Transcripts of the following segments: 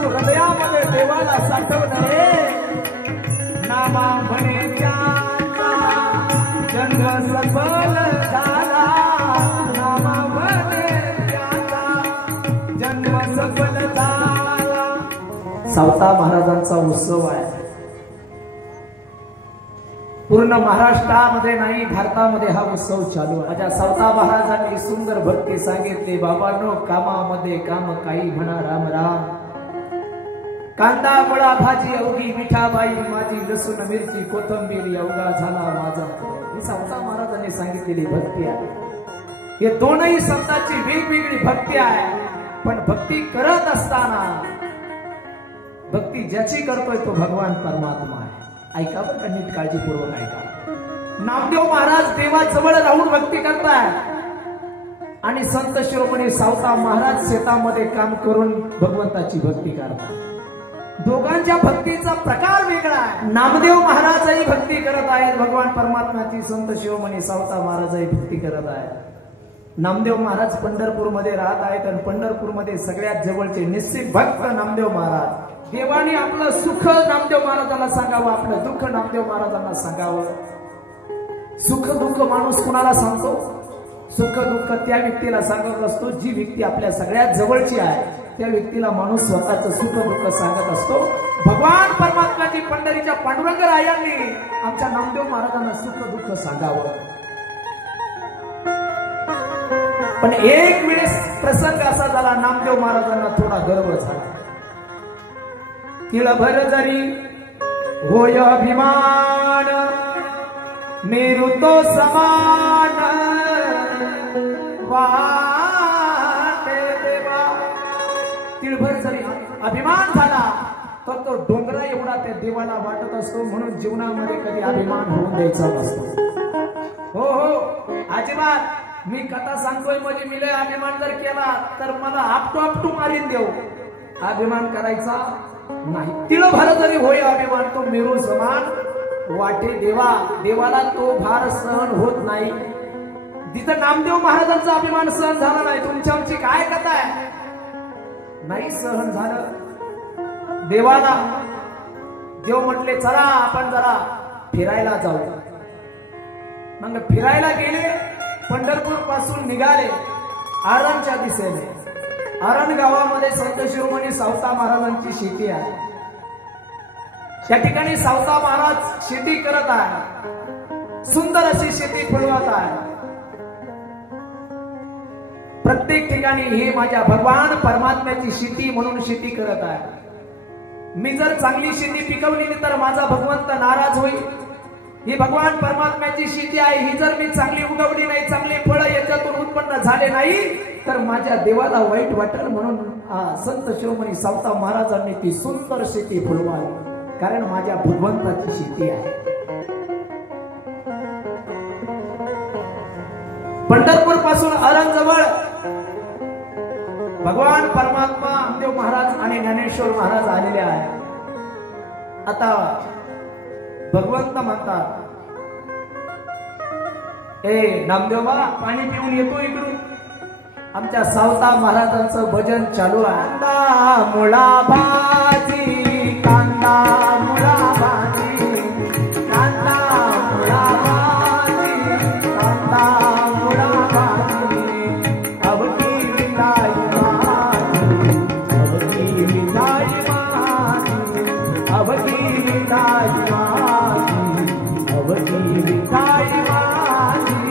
तू हृदयामध्ये देवाला साठवण रे नामा म्हणे त्याचा जन्म सफल झाला नामा म्हणे त्याचा जन्म सफल झाला। सावता महाराजांचा उत्सव आहे पूर्ण महाराष्ट्रामध्ये नाही भारतामध्ये हा उत्सव चालू आहे। माझ्या सावता महाराजांनी सुंदर भक्ती सांगितली बाबांनो कामामध्ये काम काही म्हणा राम राम कांदा मुळा भाजी अवघी मिठाबाई माझी लसूण मिरची कोथिंबीर अवघा झाला माझा ही सावता महाराजांनी सांगितलेली भक्ती आहे। हे दोनही संतांची वेगवेगळी भक्ती आहे पण भक्ती करत असताना भक्ती ज्याची करतोय तो भगवान परमात्मा आहे। ऐका बरं का नीट काळजीपूर्वक ऐका। नामदेव महाराज देवाजवळ राहून भक्ती करतायत आणि संत शिरोमणी सावता महाराज शेतामध्ये काम करून भगवंताची भक्ती करतात। दोघांच्या भक्तीचा प्रकार वेगळा आहे। नामदेव महाराजही भक्ती करत आहेत भगवान परमात्म्याची संत शिरोमणी सावता महाराजही भक्ती करत आहेत। नामदेव महाराज पंढरपूरमध्ये राहत आहेत आणि पंढरपूरमध्ये सगळ्यात जवळचे निश्चित भक्त नामदेव महाराज देवाने आपलं सुख नामदेव महाराजांना सांगावं आपलं दुःख नामदेव महाराजांना सांगावं। सुख दुःख माणूस कुणाला सांगतो सुख दुःख त्या व्यक्तीला सांगत असतो जी व्यक्ती आपल्या सगळ्यात जवळची आहे त्या व्यक्तीला माणूस स्वतःचं सुख दुःख सांगत असतो। भगवान परमात्म्याची पंढरीच्या पांडुरंग रायांनी आमच्या नामदेव महाराजांना सुख दुःख सांगावं। पण एक वेळेस प्रसंग असा झाला नामदेव महाराजांना थोडा गर्व झाला। तिळभर जरी होय अभिमान मेरू तो समान वाटे देवा। तिळभर जरी अभिमान झाला तर तो डोंगरा एवढा त्या देवाला वाटत असतो म्हणून जीवनामध्ये कधी अभिमान होऊन द्यायचा नसतो। हो हो अजिबात मी कथा सांगतोय म्हणजे मी लय अभिमान जर केला तर मला आपटू मारीन देऊ अभिमान करायचा नाही। तिळभर जरी होय अभिमान तो मेरू समान वाटे देवा देवाला तो भार सहन होत नाही। तिथं नामदेव महाराजांचा अभिमान सहन झाला नाही। तुमच्या आमची काय कथा आहे नाही सहन झालं देवाला देव म्हटले चला आपण जरा फिरायला जाऊ। मग फिरायला गेले पंढरपूर पासून निघाले आरणच्या दिशेने। आरण गावामध्ये संत शिरोमणी सावता महाराजांची शेती आहे। त्या ठिकाणी सावता महाराज शेती करत आहे सुंदर अशी शेती फुलवत आहे। प्रत्येक ठिकाणी हे माझ्या भगवान परमात्म्याची शेती म्हणून शेती करत आहे। मी जर चांगली शेती पिकवली तर माझा भगवंत नाराज होईल। ही भगवान परमात्म्याची शेती आहे ही जर मी चांगली उगवली नाही चांगले फळ याच्यातून उत्पन्न झाले नाही तर माझ्या देवाला वाईट वाटेल म्हणून संत शिरोमणी सावता महाराजांनी ती सुंदर शेती फुलवावी कारण माझ्या भगवंताची शेती आहे। पंढरपूर पासून अरण जवळ भगवान परमात्मा नामदेव महाराज आणि ज्ञानेश्वर महाराज आलेले आहेत। आता भगवंत म्हणतात ए नामदेवा पाणी पिऊन येतो इकडून। आमच्या सावता महाराजांचं भजन चालू आहे। कांदा मुळा भाजी कांदा मुळा भाजी कांदा मुळा भाजी कांदा मुळा भाजी अवघी विठाई माझी अवघी विठाई माझी अवघी विठाई माझी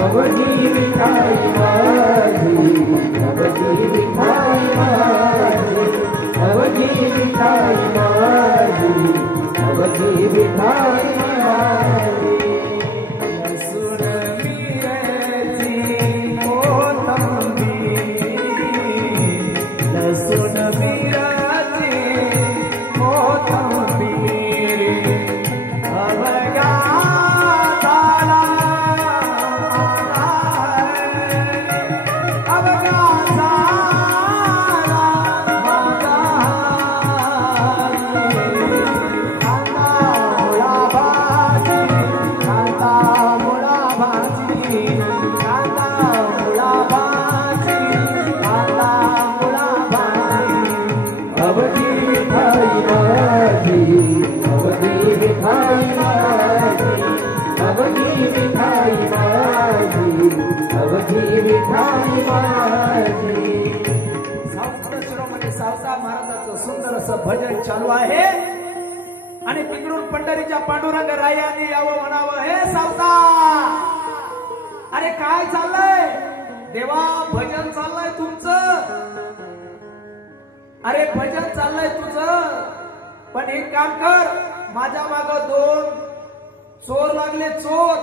अवघी विठाई माझी अवघी विठाई माझी अवघी विठाई माझी अवघी विठाई माझी अवघी विठाई माझी। लसूण मिरची कोथिंबीर लसूण मिरची कोथिंबीर अवघा झाला सुंदर असं भजन चालू आहे आणि तिकडून पंढरीच्या पांडुरंग रायांनी यावं म्हणावं, हे सावता, अरे काय चाललंय? देवा भजन चाललंय तुमचं, अरे भजन चाललंय तुझं, पण एक काम कर, माझ्या माग 2 चोर लागले. चोर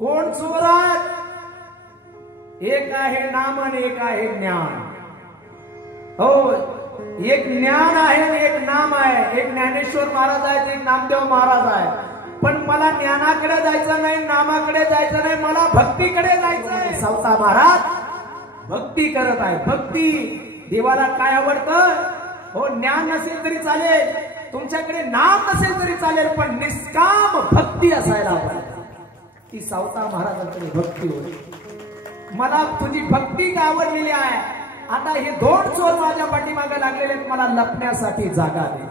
कोण चोर आहेत? एक आहे नाम आणि एक आहे ज्ञान. हो, एक ज्ञान आहे आणि एक नाम आहे. एक ज्ञानेश्वर महाराज आहे, एक नामदेव महाराज आहे. पण मला ज्ञानाकडे जायचं नाही, नामाकडे जायचं नाही, मला भक्तीकडे जायचं आहे. सावता महाराज भक्ती करत आहे. भक्ती देवाला काय आवडतं? हो, ज्ञान नसेल तरी चालेल, तुमच्याकडे नाम नसेल तरी चालेल, पण निष्काम भक्ती असायला हवी. ती सावता महाराजांकडे भक्ती होती. मला तुझी भक्ती आवडलेली आहे. आता हे 2 चोर माझ्या पाठीमागे लागलेले आहेत, मला लपण्यासाठी जागा दे.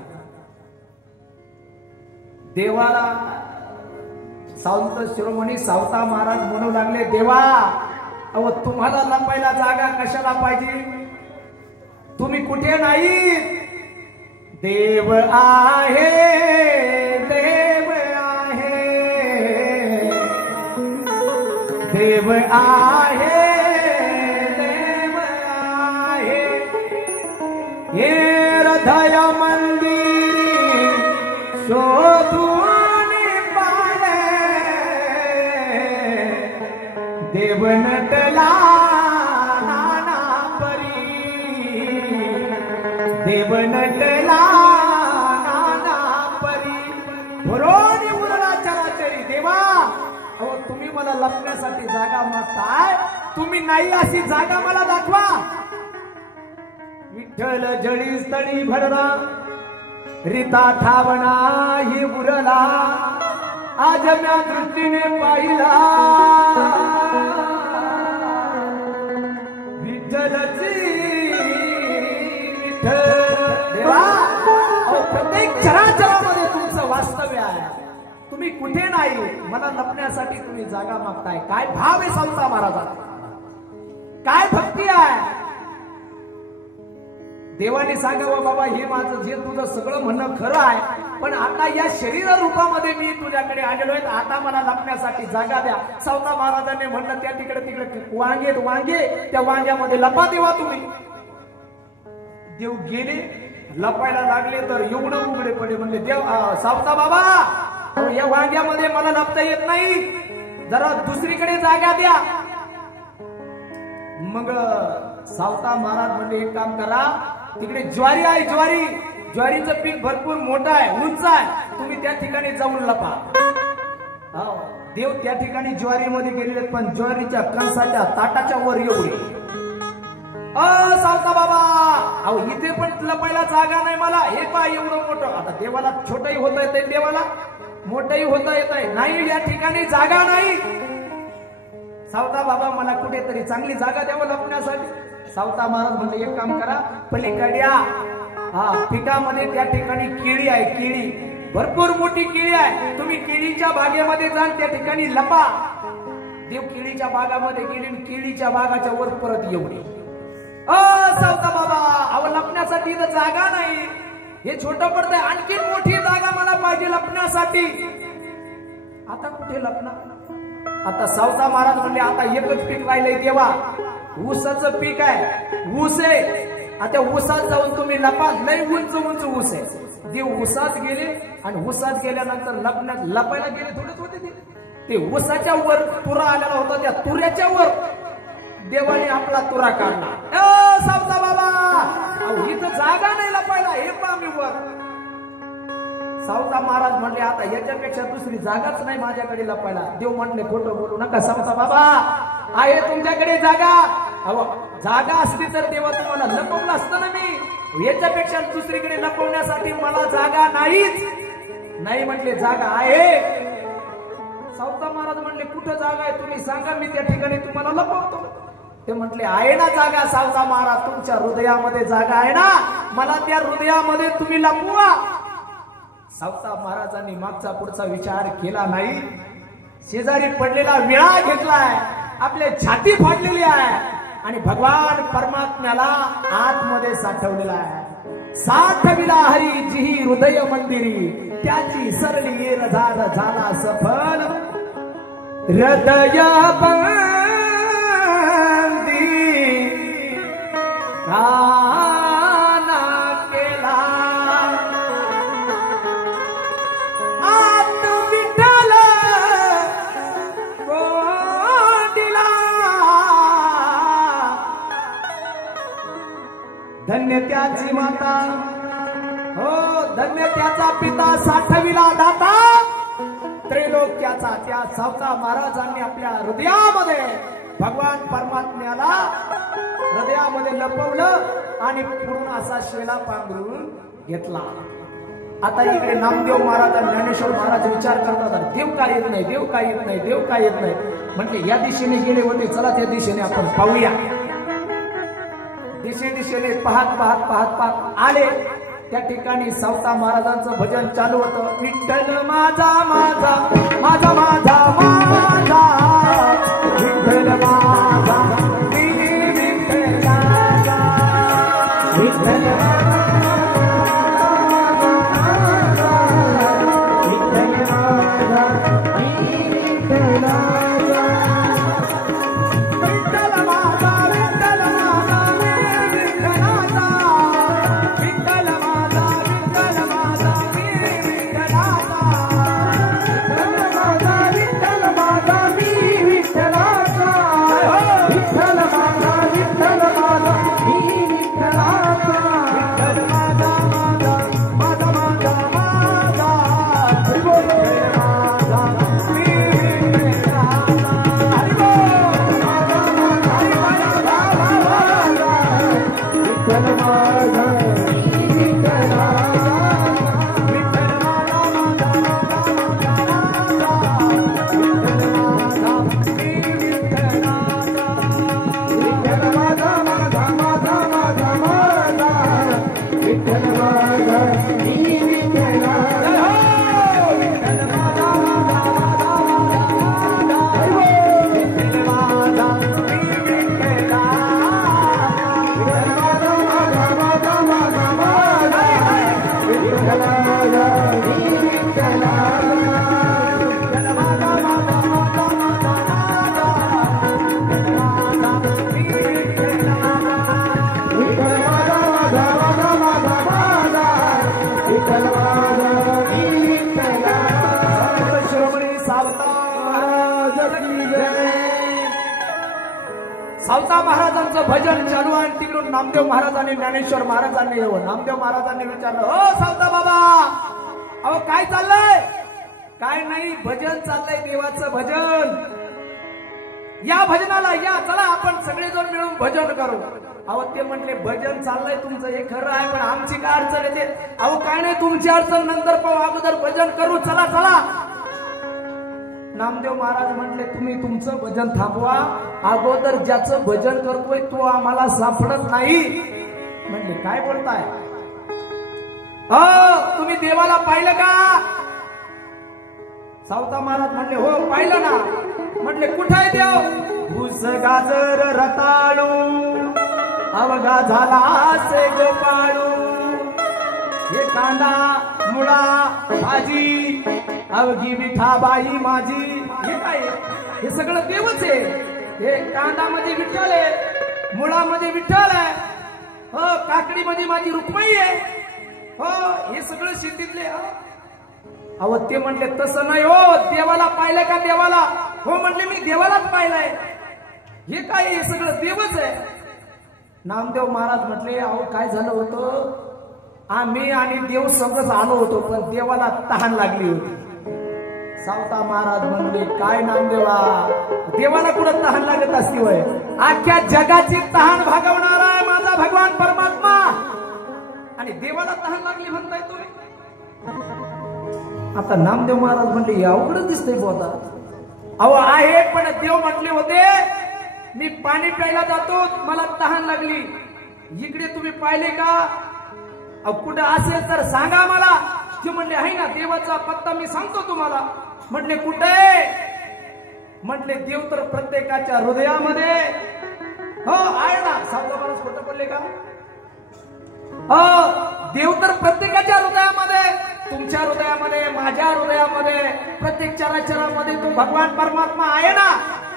देवाला सावंत शिरोमणी सावता महाराज म्हणू लागले, देवा, अहो तुम्हाला लपायला जागा कशाला पाहिजे? तुम्ही कुठे नाही? देव आहे, देव आहे, देव आहे, देव आहे. हे हृदय मंदिर शोधून पाहे, देव नटला नाना परी, देव नटला नाना परी. भरोनी उरला चराचरी. देवा, अहो तुम्ही मला लपण्यासाठी जागा मागताय, तुम्ही नाही अशी जागा मला दाखवा. विठ्ठल जळी स्थळी भरला, रीता ठावणा ही उरला, आज म्या दृष्टीने पाहिला. विठ्ठलची विठ्ठल. देवा, प्रत्येक चराचरामध्ये तुमचं वास्तव्य आहे. तुम्ही कुठे नाही, मला लपण्यासाठी तुम्ही जागा मागताय. काय भाव आहे सावता महाराजांचा? काय भक्ती आहे? देवाने सांगावं, बाबा हे माझं जे तुझं सगळं म्हणणं खरं आहे, पण आता या शरीर रूपामध्ये मी तुझ्याकडे आलेलो आहे, आता मला लपण्यासाठी जागा द्या. सावता महाराजांनी म्हणलं, त्या तिकडे वांगे वांगे, त्या वांग्यामध्ये लपा देवा तुम्ही. देव गेले, लपायला लागले तर एवढं उघडे पडले. म्हणले, देव सावता बाबा, या वांग्यामध्ये मला लपता येत नाही, जरा दुसरीकडे जागा द्या. मग सावता महाराज म्हणले, एक काम करा, तिकडे ज्वारी आहे, ज्वारीचं पीक भरपूर मोठं आहे, उंच आहे, तुम्ही त्या ठिकाणी जाऊन लपा. देव त्या ठिकाणी ज्वारीमध्ये गेलेले, पण ज्वारीच्या कणसाच्या ताटाच्या वर एवढे. सावता बाबा, अहो इथे पण लपायला जागा नाही मला. हे पा एवढं मोठं. आता देवाला छोटंही होता येत, देवाला मोठंही होता येत नाही, या ठिकाणी जागा नाही. सावता बाबा, मला कुठेतरी चांगली जागा द्यावं लपण्यासाठी. सावता महाराज म्हणजे, एक काम करा, पलीकडे पिकामध्ये त्या ठिकाणी केळी आहे, केळी भरपूर मोठी केळी आहे, तुम्ही केळीच्या बागेमध्ये जाल, त्या ठिकाणी लपा. देव केळीच्या बागामध्ये गेले, केळीच्या बागाच्या वर परत एवढे. सावता बाबा, अहो लपण्यासाठी तर जागा नाही, हे छोटं पडतंय, आणखी मोठी जागा मला पाहिजे लपण्यासाठी. आता कुठे लपणार? आता सावता महाराज म्हणले, आता एकच पीक राहिलंय देवा, ऊसाचं पीक आहे, ऊस आहे. आता ऊसात जाऊन तुम्ही लपा, लय उंच उंच ऊस आहे. देव ऊसात गेले, आणि ऊसात गेल्यानंतर लपायला गेले थोडेच होते. ते ऊसाच्या वर तुरा आलेला होता, त्या तुऱ्याच्या वर देवाने आपला तुरा काढला. सावता बाबा, इथं जागा नाही लपायला, हे पामी वर. सावता महाराज म्हणले, आता याच्यापेक्षा दुसरी जागाच नाही माझ्याकडे लपायला. देव म्हणले, खोटं बोलू नका सावता बाबा, आहे तुमच्याकडे जागा. अहो जागा असती तर देवा तुम्हाला लपवलं असतं ना. मी याच्यापेक्षा दुसरीकडे लपवण्यासाठी मला जागा नाहीच. नाही म्हटले, जागा आहे. सावता महाराज म्हणले, कुठं जागा आहे तुम्ही सांगा, मी त्या ठिकाणी तुम्हाला लपवतो. ते म्हटले, आहे ना जागा सावता महाराज, तुमच्या हृदयामध्ये जागा आहे ना, मला त्या हृदयामध्ये तुम्ही लपवा. सावता महाराजांनी मागचा पुढचा विचार केला नाही. शेजारी पडलेला विळा घेतलाय, आपल्या छाती फाडलेली आहे, आणि भगवान परमात्म्याला आतमध्ये साठवलेला आहे. साठविला हरी जिही हृदय मंदिरी त्याची सरली येल झाला सफल हृदय बंदी काना केला आत विठ्ठल कोंडिला धन्य त्याची माता हो धन्य त्याचा पिता साठविला दाता त्रैलोक्याचा त्या सावता महाराजांनी आपल्या हृदयामध्ये भगवान परमात्म्याला हृदयामध्ये लपवलं आणि पूर्ण असा शेला पांघरून घेतला. आता इकडे नामदेव महाराज आणि ज्ञानेश्वर महाराज विचार करतात देव का येत नाही देव का येत नाही देव का येत नाही म्हटले या दिशेने गेले होते चला त्या दिशेने आपण पाहूया. दिशेने पाहत आले त्या ठिकाणी सावता महाराजांचं भजन चालू होतं. विठ्ठल माझा माझा माझा माझा माझा विठ्ठल माझा मी विठ्ठलाचा विठ्ठल सावता महाराजांचं भजन चालू आहे. तिकडून नामदेव महाराजांनी ज्ञानेश्वर महाराजांनी नामदेव महाराजांनी विचारलं हो सावता बाबा अहो काय चाललंय. काय नाही भजन चाललंय देवाचं भजन. या भजनाला या चला आपण सगळेजण मिळून भजन करू. अहो ते म्हटले भजन चाललंय तुमचं हे खरं आहे पण आमची काय अडचण येते. अहो काय नाही तुमची अडचण नंतर पाहू अगोदर भजन करू चला चला. नामदेव महाराज म्हटले तुम्ही तुमचं भजन थांबवा अगोदर ज्याचं भजन करतोय तो आम्हाला सापडत नाही. म्हणले काय बोलताय तुम्ही देवाला पाहिलं का. सावता महाराज म्हणले हो पाहिलं ना. म्हटले कुठे आहे देव. भूस गाजर रताळू अवघा झाला से गोपाळू हे कांदा मुळा भाजी अवघी विठाबाई माझी. हे काय हे सगळं देवच आहे. हे कांदामध्ये विठ्ठल आहे मुळामध्ये विठ्ठल आहे हो काकडीमध्ये माझी रुक्माई आहे हो हे सगळं शेतीतले. अहो ते म्हणले तसं नाही हो देवाला पाहिलंय का देवाला. हो म्हणले मी देवालाच पाहिलंय. हे काय हे सगळं देवच आहे. नामदेव महाराज म्हटले अहो काय झालं होतं आम्ही आणि देव सगळंच आलो होतो पण देवाला तहान लागली होती. सावता महाराज म्हणले काय नामदेवा देवाला कुठं तहान लागत असती वय. अख्ख्या जगाची तहान भागवणारा आहे माझा भगवान परमात्मा आणि देवाला तहान लागली म्हणताय तुम्ही. आता नामदेव महाराज म्हणले अवघडच दिसतंय बोलता. अहो आहे पण देव म्हटले होते मी पाणी प्यायला जातो मला तहान लागली. इकडे तुम्ही पाहिले का कुठं असेल तर सांगा मला. ते म्हणले आहे ना देवाचा पत्ता मी सांगतो तुम्हाला. म्हटले कुठे. म्हटले देव तर प्रत्येकाच्या हृदयामध्ये हो आहे ना. सावता महाराज खोटं बोलले का. देव तर प्रत्येकाच्या हृदयामध्ये, तुमच्या हृदयामध्ये, माझ्या हृदयामध्ये, प्रत्येक चराचरामध्ये तो भगवान परमात्मा आहे ना.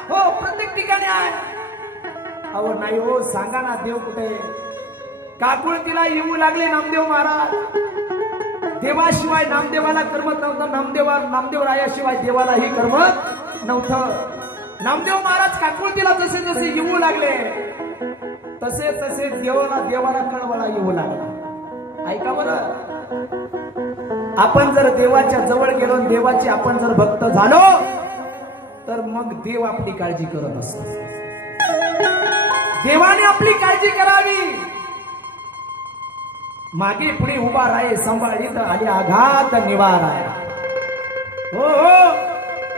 हो, प्रत्येक ठिकाणी आहे. अहो नाही हो, सांगा ना देव कुठे? काकुळतीला येऊ लागले नामदेव महाराज. देवाशिवाय नामदेवाला करमत नव्हतं. नामदेव रायाशिवाय देवालाही करमत नव्हतं. नामदेव महाराज काकुळतीला जसे जसे येऊ लागले तसे तसे देवाला कळवळा येऊ लागला. ऐका बरं, आपण जर देवाच्या जवळ गेलो, देवाचे आपण जर भक्त झालो, तर मग देव आपली काळजी करत असतो. देवाने आपली काळजी करावी. मागे पुढे उभा राहे, सांभाळीत आली आघात निवाराय. हो हो,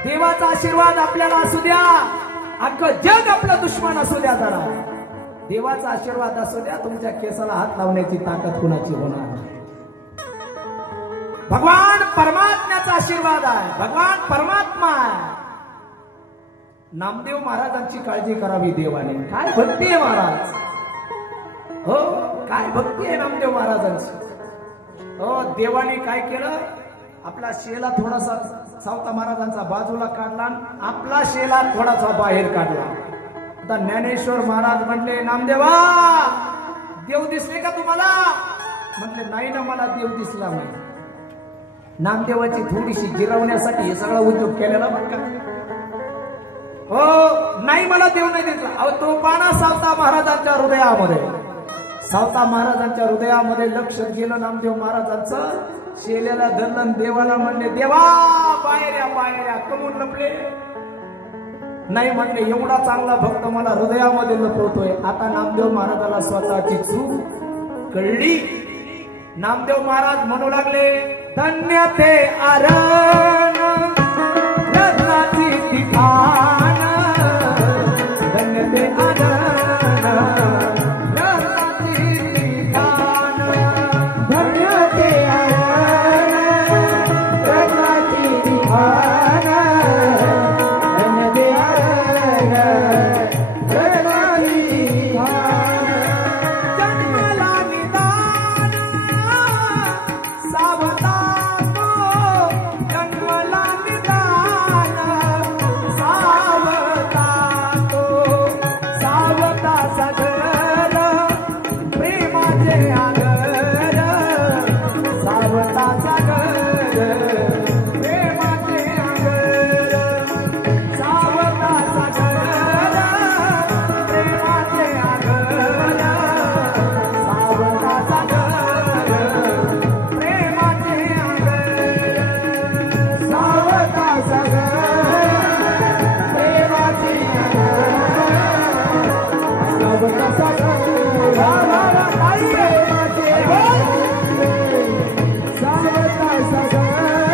देवाचा आशीर्वाद आपल्याला असू द्या. अख्खं जग आपला दुश्मन असू द्या, जरा देवाचा आशीर्वाद असू द्या. तुमच्या केसाला हात लावण्याची ताकद कुणाची होणार नाही. भगवान परमात्म्याचा आशीर्वाद आहे. भगवान परमात्मा आहे. नामदेव महाराजांची काळजी करावी देवाने. काय भक्ती आहे महाराज. हो, काय भक्ती आहे नामदेव महाराजांची. हो, देवाने काय केलं, आपला शेला थोडासा सावता महाराजांचा बाजूला काढला, आपला शेला थोडासा बाहेर काढला. आता ज्ञानेश्वर महाराज म्हणले, नामदेवा देव दिसले का तुम्हाला? म्हटले नाही ना, मला देव दिसला नाही. नामदेवाची थोडीशी जिरवण्यासाठी हे सगळा उद्योग केलेला बरं का. हो, नाही मला देव नाही दिसला. अहो, तो पाना सावता महाराजांच्या हृदयामध्ये, सावता महाराजांच्या हृदयामध्ये लक्ष गेलं नामदेव महाराजांचं. शेल्याला धरलं, देवाला म्हणले, देवा बाहेर या, बाहेर या. कमून लपले? नाही म्हणले, एवढा चांगला भक्त मला हृदयामध्ये लपवतोय. आता नामदेव महाराजाला स्वतःची चूक कळली. नामदेव महाराज म्हणू लागले, धन्य ते आरण रत्नाची ठिकाण, धन्य ते आरण रत्नाची ठिकाण, धन्य ते आरण रत्नाची ठिकाण, धन्य ते आरण रत्नाची ठिकाण. जन्मला निदान सावता तो, जन्मला निदान सावता तो, सावता सागर प्रेमाचे आगर, सावता सागर प्रेमाचे आगर, सावता सागर प्रेमाचे आगर, सावता सागर प्रेमाचे आगर, सावता सागर प्रेमाचे आगर, सावता सागर प्रेमाचे आगर, सावता सागर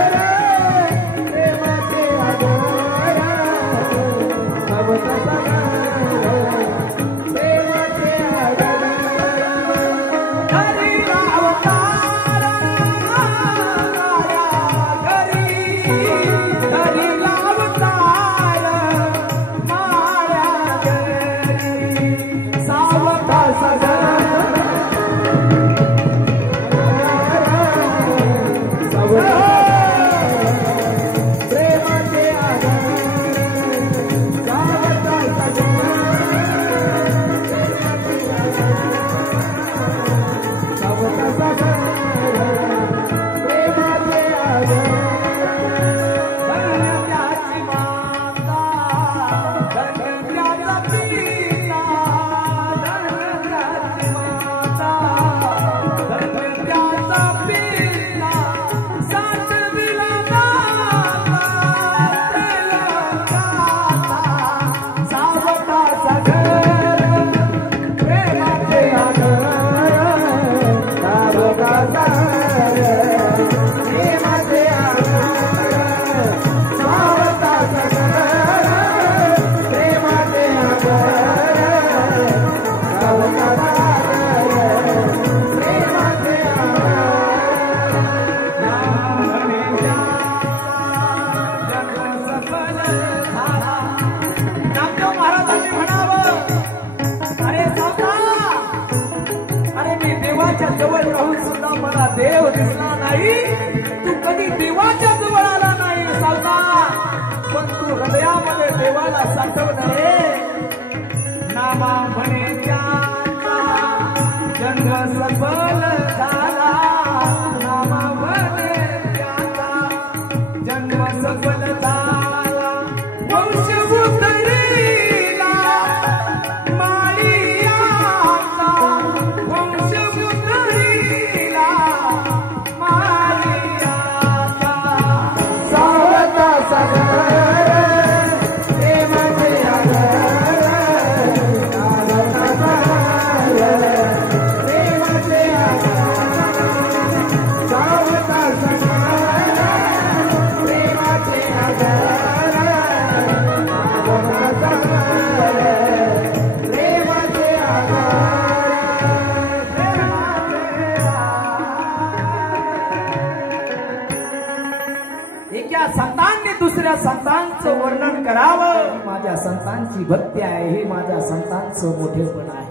तू कधी देवाच्या जवळ आला नाही सावता, पण तू हृदयामध्ये देवाला साठवण रे. नामा म्हणे त्याचा जन्म सफल झाला, नामा म्हणे त्याचा जन्म सफल झाला. वंश उतरीला माळियाचा, वंश उतरीला माळियाचा. सावता सागर प्रेमाचे आगर, सावता सागर प्रेमाचे आगर, सावता सागर प्रेमाचे आगर, सावता सागर प्रेमाचे एका संतांनी दुसऱ्या संतांचं वर्णन करावं. माझ्या संतांची भक्ती आहे, हे माझ्या संतांचं मोठेपण आहे.